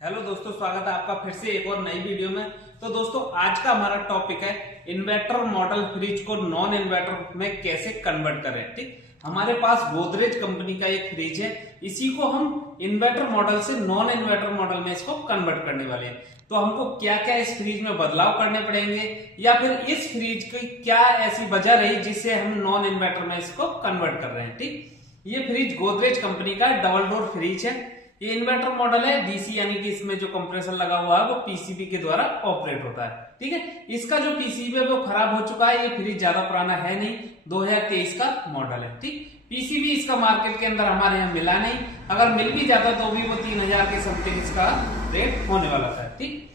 Hello दोस्तों, स्वागत है आपका फिर से एक और नई वीडियो में। तो दोस्तों आज का हमारा टॉपिक है इन्वर्टर मॉडल फ्रिज को नॉन इन्वर्टर में कैसे कन्वर्ट करें। ठीक, हमारे पास गोदरेज कंपनी का एक फ्रिज है, इसी को हम इन्वर्टर मॉडल से नॉन इन्वर्टर मॉडल में इसको कन्वर्ट करने वाले हैं। तो हमको क्या क्या इस फ्रिज में बदलाव करने पड़ेंगे या फिर इस फ्रिज की क्या ऐसी वजह रही जिससे हम नॉन इन्वर्टर में इसको कन्वर्ट कर रहे हैं। ठीक, ये फ्रिज गोदरेज कंपनी का डबल डोर फ्रिज है। ये इन्वर्टर मॉडल है, डीसी यानी कि इसमें जो कंप्रेसर लगा हुआ है वो पीसीबी के द्वारा ऑपरेट होता है। ठीक है, इसका जो पीसीबी है वो खराब हो चुका है। ये फ्रिज ज्यादा पुराना है नहीं, 2023 का मॉडल है। ठीक, पीसीबी इसका मार्केट के अंदर हमारे यहाँ मिला नहीं, अगर मिल भी जाता तो भी वो 3000 के समथिंग इसका रेट होने वाला था। ठीक,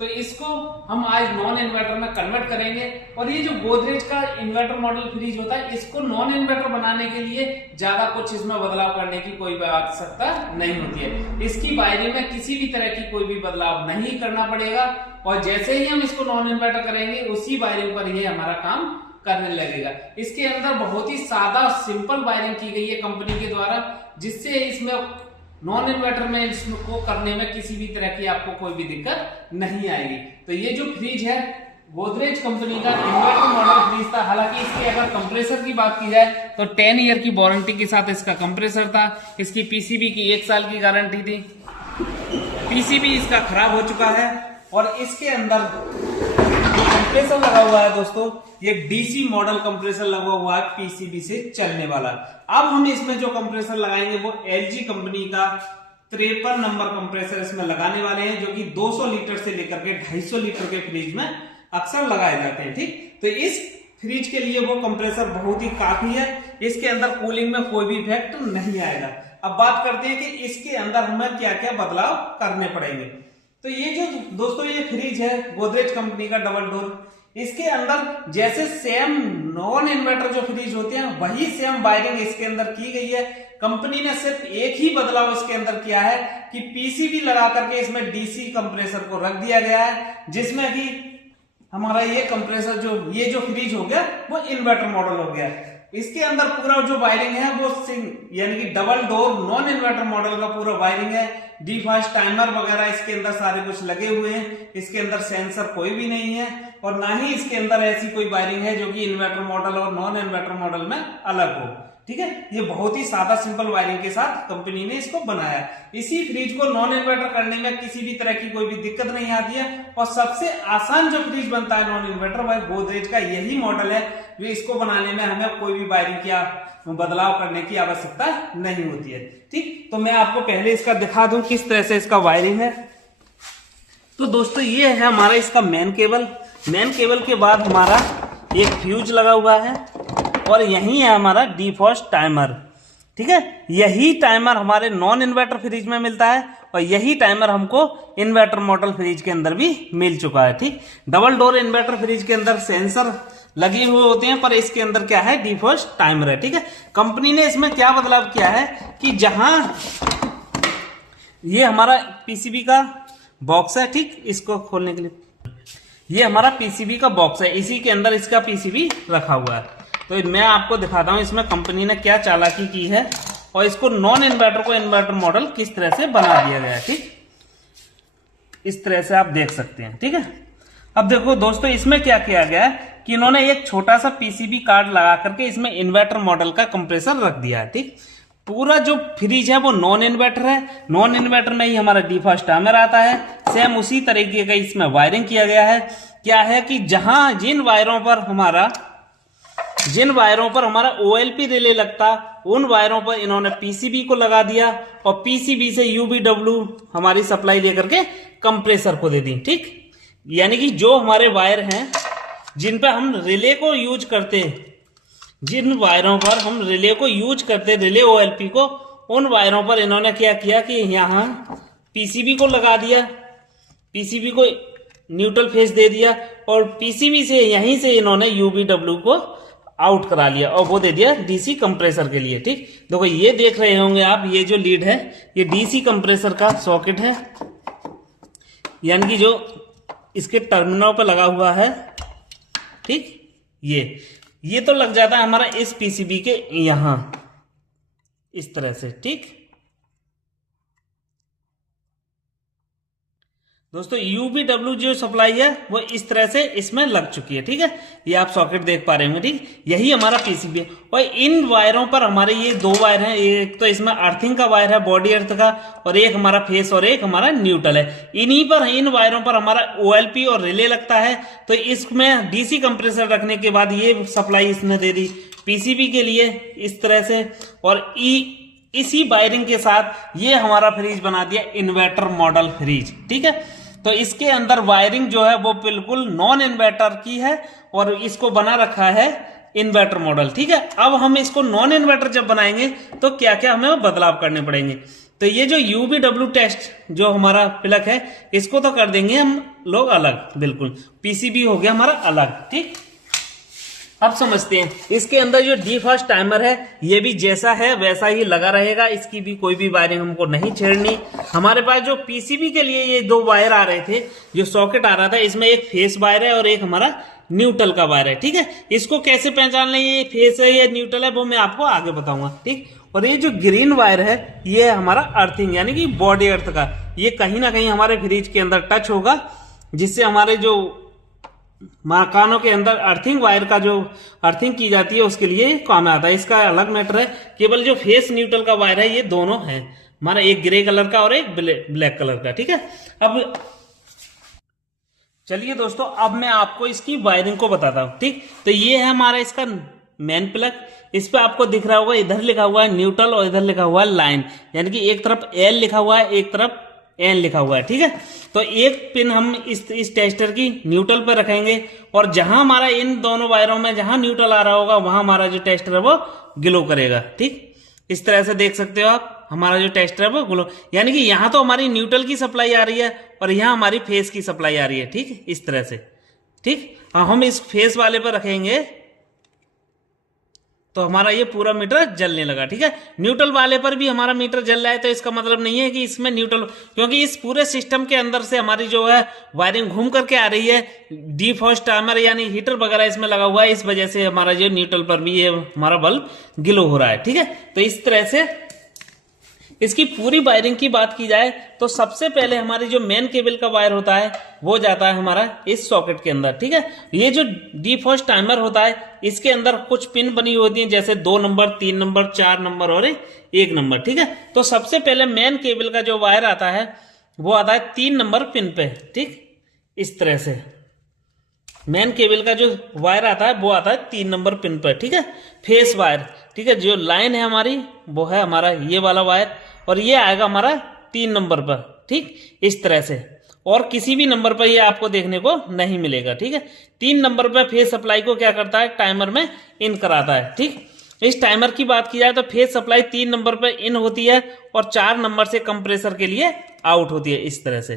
तो इसको हम आज नॉन इन्वर्टर में कन्वर्ट करेंगे। और ये जो गोदरेज का इन्वर्टर मॉडल फ्रिज होता है, इसको नॉन इन्वर्टर बनाने के लिए ज्यादा कुछ इसमें बदलाव करने की कोई आवश्यकता नहीं होती है। इसकी वायरिंग में किसी भी तरह की कोई भी बदलाव नहीं करना पड़ेगा और जैसे ही हम इसको नॉन इन्वर्टर करेंगे उसी वायरिंग पर ये हमारा काम करने लगेगा। इसके अंदर बहुत ही सादा सिंपल वायरिंग की गई है कंपनी के द्वारा, जिससे इसमें नॉन इन्वर्टर में इसको करने में किसी भी तरह की आपको कोई भी दिक्कत नहीं आएगी। तो ये जो फ्रिज है गोदरेज कंपनी का इन्वर्टर मॉडल फ्रिज था। हालांकि इसके अगर कंप्रेसर की बात की जाए तो 10 ईयर की वारंटी के साथ इसका कंप्रेसर था। इसकी पीसीबी की 1 साल की गारंटी थी। पीसीबी इसका खराब हो चुका है और इसके अंदर जो कंप्रेसर लगा हुआ है दोस्तों, ये डीसी मॉडल कंप्रेसर लगा हुआ है, पीसीबी से चलने वाला। अब हम इसमें जो कंप्रेसर लगाएंगे वो एलजी कंपनी का 53 नंबर कंप्रेसर इसमें लगाने वाले हैं, जो कि 200 लीटर से लेकर के 250 लीटर के फ्रिज में अक्सर लगाए जाते हैं। ठीक, तो इस फ्रिज के लिए वो कंप्रेसर बहुत ही काफी है। इसके अंदर कूलिंग में कोई भी इफेक्ट नहीं आएगा। अब बात करते हैं कि इसके अंदर हमें क्या क्या बदलाव करने पड़ेंगे। तो ये जो दोस्तों ये फ्रिज है गोदरेज कंपनी का डबल डोर, इसके अंदर जैसे सेम नॉन इन्वर्टर जो फ्रिज होते हैं वही सेम वायरिंग इसके अंदर की गई है। कंपनी ने सिर्फ एक ही बदलाव इसके अंदर किया है कि पीसीबी लगा करके इसमें डीसी कंप्रेसर को रख दिया गया है, जिसमें कि हमारा ये कंप्रेसर ये जो फ्रिज हो गया वो इन्वर्टर मॉडल हो गया। इसके अंदर पूरा जो वायरिंग है वो यानी कि double door non inverter model का पूरा वायरिंग है। डिफास्ट टाइमर वगैरह इसके अंदर सारे कुछ लगे हुए हैं। इसके अंदर सेंसर कोई भी नहीं है और ना ही इसके अंदर ऐसी कोई वायरिंग है जो कि इन्वर्टर मॉडल और नॉन इन्वर्टर मॉडल में अलग हो। ठीक है, ये बहुत ही सादा सिंपल वायरिंग के साथ कंपनी ने इसको बनाया। इसी फ्रिज को नॉन इन्वर्टर करने में किसी भी तरह की कोई भी दिक्कत नहीं आती है और सबसे आसान जो फ्रिज बनता है नॉन इन्वर्टर वह गोदरेज का यही मॉडल है, जो इसको बनाने में हमें कोई भी वायरिंग की बदलाव करने की आवश्यकता नहीं होती है। ठीक, तो मैं आपको पहले इसका दिखा दूं किस तरह से इसका वायरिंग है। तो दोस्तों ये है हमारा इसका मेन केबल। मेन केबल के बाद हमारा एक फ्यूज लगा हुआ है और यही है हमारा डिफॉस्ट टाइमर। ठीक है, यही टाइमर हमारे नॉन इन्वर्टर फ्रिज में मिलता है और यही टाइमर हमको इन्वर्टर मॉडल फ्रिज के अंदर भी मिल चुका है। ठीक, डबल डोर इन्वर्टर फ्रिज के अंदर सेंसर लगे हुए होते हैं, पर इसके अंदर क्या है, डिफॉस्ट टाइमर है। ठीक है, कंपनी ने इसमें क्या बदलाव किया है कि जहां ये हमारा पीसीबी का बॉक्स है, ठीक, इसको खोलने के लिए ये हमारा पीसीबी का बॉक्स है, इसी के अंदर इसका पीसीबी रखा हुआ है। तो मैं आपको दिखाता हूं इसमें कंपनी ने क्या चालाकी की है और इसको नॉन इन्वर्टर को इन्वर्टर मॉडल किस तरह से बना दिया गया है। ठीक, इस तरह से आप देख सकते हैं। ठीक है, अब देखो दोस्तों इसमें क्या किया गया है कि इन्होंने एक छोटा सा पीसीबी कार्ड लगा करके इसमें इन्वर्टर मॉडल का कंप्रेसर रख दिया है। ठीक, पूरा जो फ्रिज है वो नॉन इन्वर्टर है। नॉन इन्वर्टर में ही हमारा डिफॉस्ट टाइमर आता है। सेम उसी तरीके का इसमें वायरिंग किया गया है। क्या है कि जिन वायरों पर हमारा ओएलपी रिले लगता, उन वायरों पर इन्होंने पीसीबी को लगा दिया और पीसीबी से यूबीडब्ल्यू हमारी सप्लाई लेकर के कंप्रेसर को दे दी। ठीक, यानी कि जो हमारे वायर हैं जिन पर हम रिले को यूज करते हैं, जिन वायरों पर हम रिले को यूज करते, रिले ओएलपी को, उन वायरों पर इन्होंने क्या किया कि यहां पीसीबी को लगा दिया, पीसीबी को न्यूट्रल फेस दे दिया और पीसीबी से यहीं से इन्होंने यूबीडब्ल्यू को आउट करा लिया और वो दे दिया डीसी कंप्रेसर के लिए। ठीक, देखो ये देख रहे होंगे आप, ये जो लीड है ये डीसी कंप्रेसर का सॉकेट है, यानी कि जो इसके टर्मिनल पर लगा हुआ है। ठीक, ये तो लग जाता है हमारा इस पीसीबी के यहां इस तरह से। ठीक, दोस्तों UVW जो सप्लाई है वो इस तरह से इसमें लग चुकी है, ठीक है। ये आप सॉकेट देख पा रहे होंगे, ठीक। यही हमारा पीसीबी है और इन वायरों पर हमारे ये दो वायर हैं। एक तो इसमें अर्थिंग का वायर है, बॉडी अर्थ का, और एक हमारा फेस और एक हमारा न्यूट्रल है। इन्हीं पर, इन वायरों पर हमारा OLP और रिले लगता है। तो इसमें DC कंप्रेसर रखने के बाद ये सप्लाई इसने दे दी पीसीबी के लिए इस तरह से, और इसी वायरिंग के साथ ये हमारा फ्रिज बना दिया इन्वर्टर मॉडल फ्रिज, ठीक है। तो इसके अंदर वायरिंग जो है वो बिल्कुल नॉन इन्वर्टर की है और इसको बना रखा है इन्वर्टर मॉडल, ठीक है। अब हम इसको नॉन इन्वर्टर जब बनाएंगे तो क्या क्या हमें बदलाव करने पड़ेंगे। तो ये जो UVW टेस्ट जो हमारा प्लग है इसको तो कर देंगे हम लोग अलग, बिल्कुल पीसीबी हो गया हमारा अलग, ठीक। अब समझते हैं इसके अंदर जो डिफॉस्ट टाइमर है ये भी जैसा है वैसा ही लगा रहेगा, इसकी भी कोई भी वायरिंग हमको नहीं छेड़नी। हमारे पास जो पीसीबी के लिए ये दो वायर आ रहे थे, जो सॉकेट आ रहा था, इसमें एक फेस वायर है और एक हमारा न्यूट्रल का वायर है, ठीक है। इसको कैसे पहचान लें ये फेस है या न्यूट्रल है वो मैं आपको आगे बताऊंगा, ठीक। और ये जो ग्रीन वायर है ये हमारा अर्थिंग यानी कि बॉडी अर्थ का, ये कहीं ना कहीं हमारे फ्रिज के अंदर टच होगा, जिससे हमारे जो मकानों के अंदर अर्थिंग वायर का जो अर्थिंग की जाती है उसके लिए काम आता है। इसका अलग मैटर है। केवल जो फेस न्यूट्रल का वायर है ये दोनों है हमारा, एक ग्रे कलर का और एक ब्लैक कलर का, ठीक है। अब चलिए दोस्तों, अब मैं आपको इसकी वायरिंग को बताता हूं, ठीक। तो ये है हमारा इसका मेन प्लग। इस पे आपको दिख रहा होगा इधर लिखा हुआ है न्यूट्रल और इधर लिखा हुआ है लाइन, यानी कि एक तरफ L लिखा हुआ है एक तरफ N लिखा हुआ है, ठीक है। तो एक पिन हम इस टेस्टर की न्यूट्रल पर रखेंगे और जहां हमारा इन दोनों वायरों में जहां न्यूट्रल आ रहा होगा वहां हमारा जो टेस्टर है वो ग्लो करेगा, ठीक। इस तरह से देख सकते हो आप, हमारा जो टेस्टर है वो ग्लो, यानी कि यहां तो हमारी न्यूट्रल की सप्लाई आ रही है और यहां हमारी फेस की सप्लाई आ रही है, ठीक, इस तरह से, ठीक। हम इस फेस वाले पर रखेंगे तो हमारा ये पूरा मीटर जलने लगा, ठीक है। न्यूट्रल वाले पर भी हमारा मीटर जल रहा है तो इसका मतलब नहीं है कि इसमें न्यूट्रल, क्योंकि इस पूरे सिस्टम के अंदर से हमारी जो है वायरिंग घूम करके आ रही है, डिफॉस्ट टाइमर यानी हीटर वगैरह इसमें लगा हुआ है, इस वजह से हमारा जो न्यूट्रल पर भी ये हमारा बल्ब ग्लो हो रहा है, ठीक है। तो इस तरह से इसकी पूरी वायरिंग की बात की जाए तो सबसे पहले हमारी जो मेन केबल का वायर होता है वो जाता है हमारा इस सॉकेट के अंदर, ठीक है। ये जो डिफॉस्ट टाइमर होता है इसके अंदर कुछ पिन बनी होती है, जैसे 2 नंबर 3 नंबर 4 नंबर और 1 नंबर, ठीक है। तो सबसे पहले मेन केबल का जो वायर आता है वो आता है 3 नंबर पिन पे, ठीक, इस तरह से मेन केबल का जो वायर आता है वो आता है 3 नंबर पिन पर, ठीक है। फेस वायर, ठीक है, जो लाइन है हमारी वो है हमारा ये वाला वायर और ये आएगा हमारा 3 नंबर पर, ठीक, इस तरह से। और किसी भी नंबर पर ये आपको देखने को नहीं मिलेगा, ठीक है। 3 नंबर पर फेस सप्लाई को क्या करता है, टाइमर में इन कराता है, ठीक। इस टाइमर की बात की जाए तो फेस सप्लाई 3 नंबर पर इन होती है और 4 नंबर से कंप्रेसर के लिए आउट होती है, इस तरह से,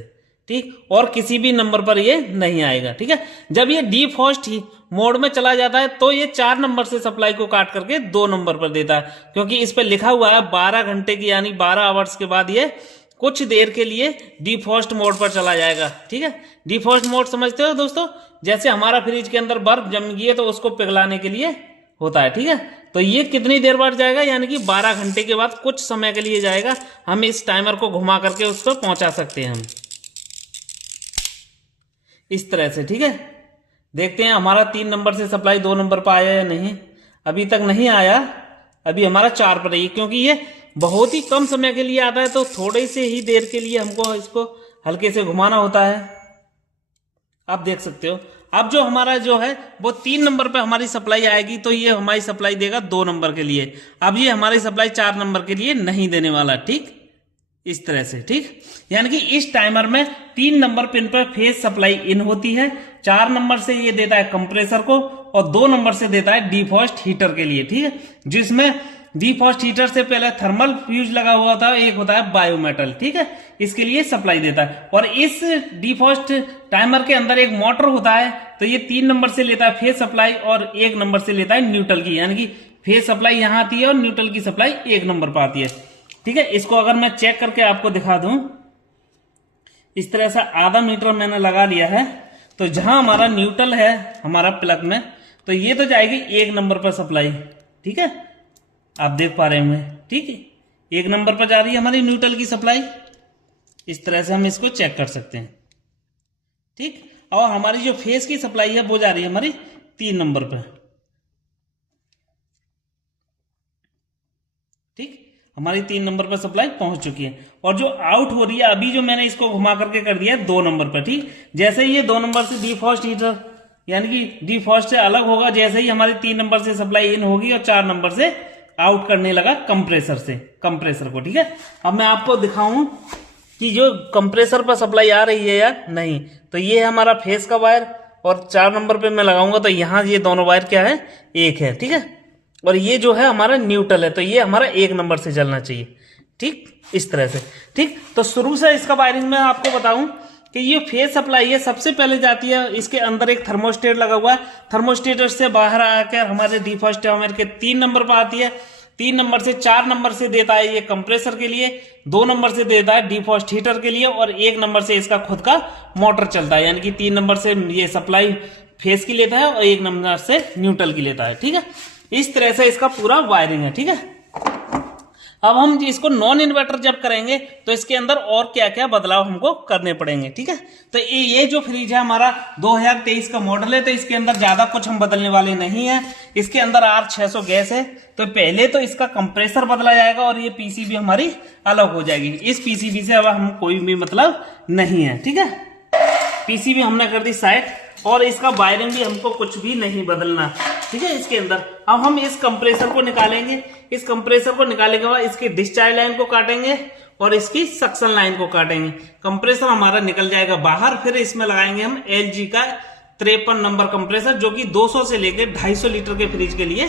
ठीक। और किसी भी नंबर पर ये नहीं आएगा, ठीक है। जब ये डिफॉस्ट मोड में चला जाता है तो ये 4 नंबर से सप्लाई को काट करके 2 नंबर पर देता है, क्योंकि इस पर लिखा हुआ है 12 घंटे की यानी 12 आवर्स के बाद ये कुछ देर के लिए डिफॉस्ट मोड पर चला जाएगा, ठीक है। डिफॉस्ट मोड समझते हो दोस्तों, जैसे हमारा फ्रिज के अंदर बर्फ जम गई है तो उसको पिघलाने के लिए होता है, ठीक है। तो ये कितनी देर बाद जाएगा, यानी कि 12 घंटे के बाद कुछ समय के लिए जाएगा। हम इस टाइमर को घुमा करके उस पर पहुंचा सकते हैं हम इस तरह से, ठीक है। देखते हैं हमारा 3 नंबर से सप्लाई 2 नंबर पर आया या नहीं। अभी तक नहीं आया, अभी हमारा 4 पर है, क्योंकि ये बहुत ही कम समय के लिए आता है तो थोड़ी से ही देर के लिए हमको इसको हल्के से घुमाना होता है। आप देख सकते हो अब जो हमारा जो है वो 3 नंबर पे हमारी सप्लाई आएगी तो ये हमारी सप्लाई देगा 2 नंबर के लिए। अब ये हमारी सप्लाई 4 नंबर के लिए नहीं देने वाला, ठीक, इस तरह से, ठीक। यानी कि इस टाइमर में 3 नंबर पिन पर फेस सप्लाई इन होती है, 4 नंबर से ये देता है कंप्रेसर को और 2 नंबर से देता है डिफॉस्ट हीटर के लिए, ठीक है। जिसमें डिफॉस्ट हीटर से पहले थर्मल फ्यूज लगा हुआ था, एक होता है बायोमेटल, ठीक है, इसके लिए सप्लाई देता है। और इस डिफॉस्ट टाइमर के अंदर एक मोटर होता है, तो ये 3 नंबर से लेता है फेस सप्लाई और 1 नंबर से लेता है न्यूट्रल की, यानी कि फेस सप्लाई यहां आती है और न्यूट्रल की सप्लाई 1 नंबर पर आती है, ठीक है। इसको अगर मैं चेक करके आपको दिखा दूं, इस तरह से आधा मीटर मैंने लगा लिया है, तो जहां हमारा न्यूट्रल है हमारा प्लग में, तो ये तो जाएगी 1 नंबर पर सप्लाई, ठीक है, आप देख पा रहे होंगे, ठीक है, 1 नंबर पर जा रही है हमारी न्यूट्रल की सप्लाई। इस तरह से हम इसको चेक कर सकते हैं, ठीक। और हमारी जो फेस की सप्लाई है वो जा रही है हमारी 3 नंबर पे, ठीक। हमारी 3 नंबर पर सप्लाई पहुंच चुकी है। और जो आउट हो रही है अभी, जो मैंने इसको घुमा करके कर दिया है 2 नंबर पर, ठीक। जैसे ही ये 2 नंबर से डिफॉस्ट हीटर यानी कि डिफॉस्ट से अलग होगा, जैसे ही हमारी 3 नंबर से सप्लाई इन होगी और 4 नंबर से आउट करने लगा कंप्रेसर को, ठीक है। अब मैं आपको दिखाऊं कि जो कंप्रेसर पर सप्लाई आ रही है या नहीं। तो ये है हमारा फेस का वायर, और 4 नंबर पे मैं लगाऊंगा तो यहाँ ये दोनों वायर क्या है, एक है, ठीक है। और ये जो है हमारा न्यूट्रल है, तो ये हमारा 1 नंबर से चलना चाहिए, ठीक, इस तरह से, ठीक। तो शुरू से इसका वायरिंग में आपको बताऊं कि ये फेस सप्लाई है, सबसे पहले जाती है, इसके अंदर एक थर्मोस्टेट लगा हुआ है, थर्मोस्टेट से बाहर आकर हमारे डिफॉस्ट के 3 नंबर पर आती है, 3 नंबर से 4 नंबर से देता है ये कंप्रेसर के लिए, 2 नंबर से देता है डिफॉस्ट हीटर के लिए, और 1 नंबर से इसका खुद का मोटर चलता है, यानी कि 3 नंबर से ये सप्लाई फेस की लेता है और 1 नंबर से न्यूट्रल की लेता है, ठीक है। इस तरह से इसका पूरा वायरिंग है, ठीक है। अब हम इसको नॉन इन्वर्टर जब करेंगे तो इसके अंदर और क्या क्या बदलाव हमको करने पड़ेंगे, ठीक है। तो ये जो फ्रिज है हमारा 2023 का मॉडल है, तो इसके अंदर ज्यादा कुछ हम बदलने वाले नहीं है। इसके अंदर R600 गैस है, तो पहले तो इसका कंप्रेसर बदला जाएगा और ये पीसीबी हमारी अलग हो जाएगी। इस पीसीबी से अब हम कोई भी मतलब नहीं है, ठीक है। पीसीबी हमने कर दी साइड, और इसका वायरिंग भी हमको कुछ भी नहीं बदलना, ठीक है। इसके अंदर अब हम इस कंप्रेसर को निकालेंगे, इस कंप्रेसर को निकालने के बाद इसकी डिस्चार्ज लाइन को काटेंगे और इसकी सक्शन लाइन को काटेंगे। कंप्रेसर हमारा निकल जाएगा बाहर, फिर इसमें लगाएंगे हम LG का 53 नंबर कंप्रेसर, जो कि 200 से लेकर 250 लीटर के फ्रिज के लिए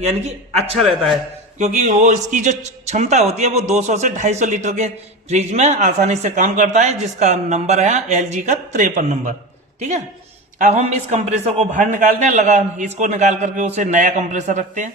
यानी कि अच्छा रहता है, क्योंकि वो इसकी जो क्षमता होती है वो 200 से 250 लीटर के फ्रिज में आसानी से काम करता है, जिसका नंबर है LG का 53 नंबर, ठीक है। अब हम इस कंप्रेसर को बाहर निकालते हैं, इसको निकाल करके उसे नया कंप्रेसर रखते हैं।